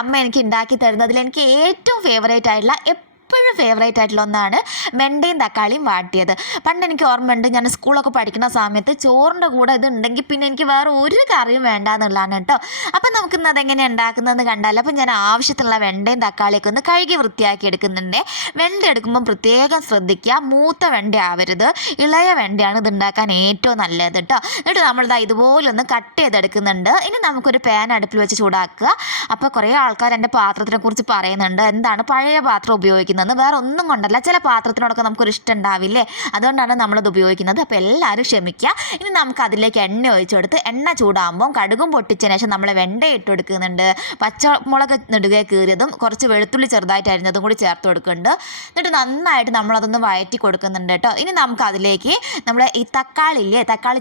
അമ്മ എനിക്ക് ഉണ്ടാക്കി തരുന്നതിൽ എനിക്ക് ഏറ്റവും ഫേവറേറ്റ് ആയിട്ടുള്ള എപ്പോഴും ഫേവറേറ്റ് ആയിട്ടുള്ള ഒന്നാണ് വെണ്ടയും തക്കാളിയും വാട്ടിയത്. പണ്ട് എനിക്ക് ഓർമ്മയുണ്ട്, ഞാൻ സ്കൂളൊക്കെ പഠിക്കുന്ന സമയത്ത് ചോറിൻ്റെ കൂടെ ഇത് ഉണ്ടെങ്കിൽ പിന്നെ എനിക്ക് വേറെ ഒരു കറിയും വേണ്ട എന്നുള്ളതാണ് കേട്ടോ. അപ്പം നമുക്കിന്ന് അതെങ്ങനെയാണ് ഉണ്ടാക്കുന്നതെന്ന് കണ്ടാൽ, അപ്പം ഞാൻ ആവശ്യത്തിനുള്ള വെണ്ടയും തക്കാളിയൊക്കെ ഒന്ന് കഴുകി വൃത്തിയാക്കി എടുക്കുന്നുണ്ട്. വെണ്ട എടുക്കുമ്പം പ്രത്യേകം ശ്രദ്ധിക്കുക, മൂത്ത വെണ്ട ആവരുത്, ഇളയ വെണ്ടയാണ് ഇത് ഉണ്ടാക്കാൻ ഏറ്റവും നല്ലത് കേട്ടോ. എന്നിട്ട് നമ്മളിതാ ഇതുപോലൊന്ന് കട്ട് ചെയ്തെടുക്കുന്നുണ്ട്. ഇനി നമുക്കൊരു പാൻ അടുപ്പിൽ വെച്ച് ചൂടാക്കുക. അപ്പോൾ കുറേ ആൾക്കാർ എൻ്റെ പാത്രത്തിനെ കുറിച്ച് പറയുന്നുണ്ട്, എന്താണ് പഴയ പാത്രം ഉപയോഗിക്കുന്നത്. വേറെ ഒന്നും കൊണ്ടല്ല, ചില പാത്രത്തിനോടൊക്കെ നമുക്കൊരു ഇഷ്ടം ഉണ്ടാവില്ലേ, അതുകൊണ്ടാണ് നമ്മളത് ഉപയോഗിക്കുന്നത്. അപ്പോൾ എല്ലാവരും ക്ഷമിക്കുക. ഇനി നമുക്ക് അതിലേക്ക് എണ്ണ ഒഴിച്ചു കൊടുത്ത് എണ്ണ ചൂടാകുമ്പോൾ കടുകും പൊട്ടിച്ചതിന് ശേഷം നമ്മൾ വെണ്ട ഇട്ട് കൊടുക്കുന്നുണ്ട്. പച്ചമുളക് നെടുകെ കീറിയതും കുറച്ച് വെളുത്തുള്ളി ചെറുതായിട്ട് അരിഞ്ഞതും കൂടി ചേർത്ത് കൊടുക്കുന്നുണ്ട്. എന്നിട്ട് നന്നായിട്ട് നമ്മളതൊന്ന് വഴറ്റി കൊടുക്കുന്നുണ്ട് കേട്ടോ. ഇനി നമുക്ക് അതിലേക്ക് നമ്മൾ ഈ തക്കാളി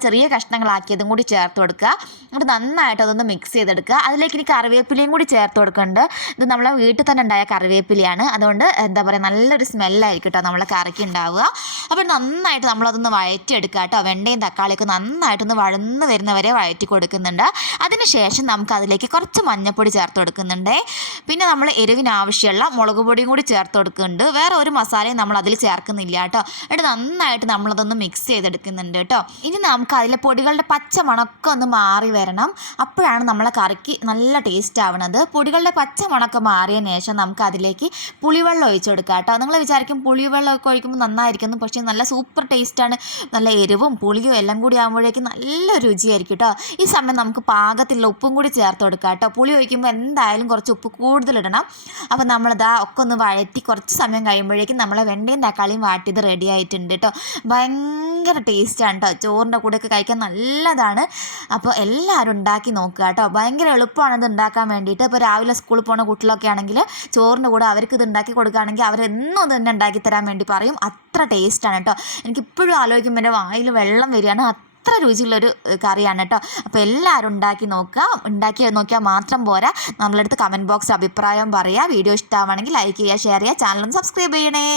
ചെറിയ കഷ്ണങ്ങളാക്കിയതും കൂടി ചേർത്ത് കൊടുക്കുക. എന്നിട്ട് നന്നായിട്ട് അതൊന്ന് മിക്സ് ചെയ്തെടുക്കുക. അതിലേക്ക് ഇനി കറിവേപ്പിലയും കൂടി ചേർത്ത് കൊടുക്കുന്നുണ്ട്. ഇത് നമ്മളെ വീട്ടിൽ തന്നെ ഉണ്ടായ കറിവേപ്പിലയാണ്, അതുകൊണ്ട് എന്താ പറയുക നല്ലൊരു സ്മെല്ലായിരിക്കും കേട്ടോ നമ്മളെ കറിക്ക് ഉണ്ടാവുക. അപ്പോൾ നന്നായിട്ട് നമ്മളതൊന്ന് വഴറ്റിയെടുക്കുക കേട്ടോ. വെണ്ടയും തക്കാളിയൊക്കെ നന്നായിട്ടൊന്ന് വഴന്ന് വരുന്നവരെ വഴറ്റി കൊടുക്കുന്നുണ്ട്. അതിനുശേഷം നമുക്ക് അതിലേക്ക് കുറച്ച് മഞ്ഞൾപ്പൊടി ചേർത്ത് കൊടുക്കുന്നുണ്ട്. പിന്നെ നമ്മൾ എരിവിന് ആവശ്യമുള്ള മുളക് പൊടിയും കൂടി ചേർത്ത് കൊടുക്കുന്നുണ്ട്. വേറെ ഒരു മസാലയും നമ്മൾ അതിൽ ചേർക്കുന്നില്ല കേട്ടോ. എന്നിട്ട് നന്നായിട്ട് നമ്മളതൊന്ന് മിക്സ് ചെയ്തെടുക്കുന്നുണ്ട് കേട്ടോ. ഇനി നമുക്ക് അതിലെ പൊടികളുടെ പച്ച മണമൊക്കെ ഒന്ന് മാറി വരണം, അപ്പോഴാണ് നമ്മളെ കറിക്ക് നല്ല ടേസ്റ്റ് ആവുന്നത്. പൊടികളുടെ പച്ച മണമൊക്കെ മാറിയതിന് ശേഷം നമുക്ക് അതിലേക്ക് പുളിവെള്ളം ഒഴിച്ചു കൊടുക്കുക കേട്ടോ. നിങ്ങൾ വിചാരിക്കും പുളിവെള്ളമൊക്കെ ഒഴിക്കുമ്പോൾ നന്നായിരിക്കുന്നു, പക്ഷേ നല്ല സൂപ്പർ ടേസ്റ്റാണ്. നല്ല എരിവും പുളിയും എല്ലാം കൂടി ആകുമ്പോഴേക്കും നല്ല രുചിയായിരിക്കും കേട്ടോ. ഈ സമയം നമുക്ക് പാകത്തിലുള്ള ഉപ്പും കൂടി ചേർത്ത് കൊടുക്കുക കേട്ടോ. പുളി ഒഴിക്കുമ്പോൾ എന്തായാലും കുറച്ച് ഉപ്പ് കൂടുതലിടണം. അപ്പോൾ നമ്മളിതാ ഒക്കെ ഒന്ന് വഴറ്റി കുറച്ച് സമയം കഴിയുമ്പോഴേക്കും നമ്മളെ വെണ്ടയും തക്കാളിയും വാട്ടിയത് റെഡി ആയിട്ടുണ്ട് കേട്ടോ. ഭയങ്കര ടേസ്റ്റാണ് കേട്ടോ, ചോറിൻ്റെ കൂടെയൊക്കെ കഴിക്കാൻ നല്ലതാണ്. അപ്പോൾ എല്ലാവരും ഉണ്ടാക്കി നോക്കുക കേട്ടോ. ഭയങ്കര എളുപ്പമാണ് ഇത് ഉണ്ടാക്കാൻ വേണ്ടിയിട്ട്. ഇപ്പോൾ രാവിലെ സ്കൂളിൽ പോകുന്ന കുട്ടികളൊക്കെ ആണെങ്കിൽ ചോറിൻ്റെ കൂടെ അവർക്ക് ഇത് ഉണ്ടാക്കി കൊടുക്കുകയാണെങ്കിൽ അവരെന്നും തന്നെ ഉണ്ടാക്കി തരാൻ വേണ്ടി പറയും. അത്ര ടേസ്റ്റാണ് കേട്ടോ. എനിക്കിപ്പോഴും ആലോചിക്കുമ്പോൾ എൻ്റെ വായിൽ വെള്ളം വരികയാണ്, അത്ര രുചിയുള്ളൊരു കറിയാണ് കേട്ടോ. അപ്പോൾ എല്ലാവരും ഉണ്ടാക്കി നോക്കിയാൽ മാത്രം പോരാ, നമ്മളടുത്ത് കമൻറ്റ് ബോക്സിൽ അഭിപ്രായം പറയുക. വീഡിയോ ഇഷ്ടമാണെങ്കിൽ ലൈക്ക് ചെയ്യുക, ഷെയർ ചെയ്യുക, ചാനലൊന്ന് സബ്സ്ക്രൈബ് ചെയ്യണേ.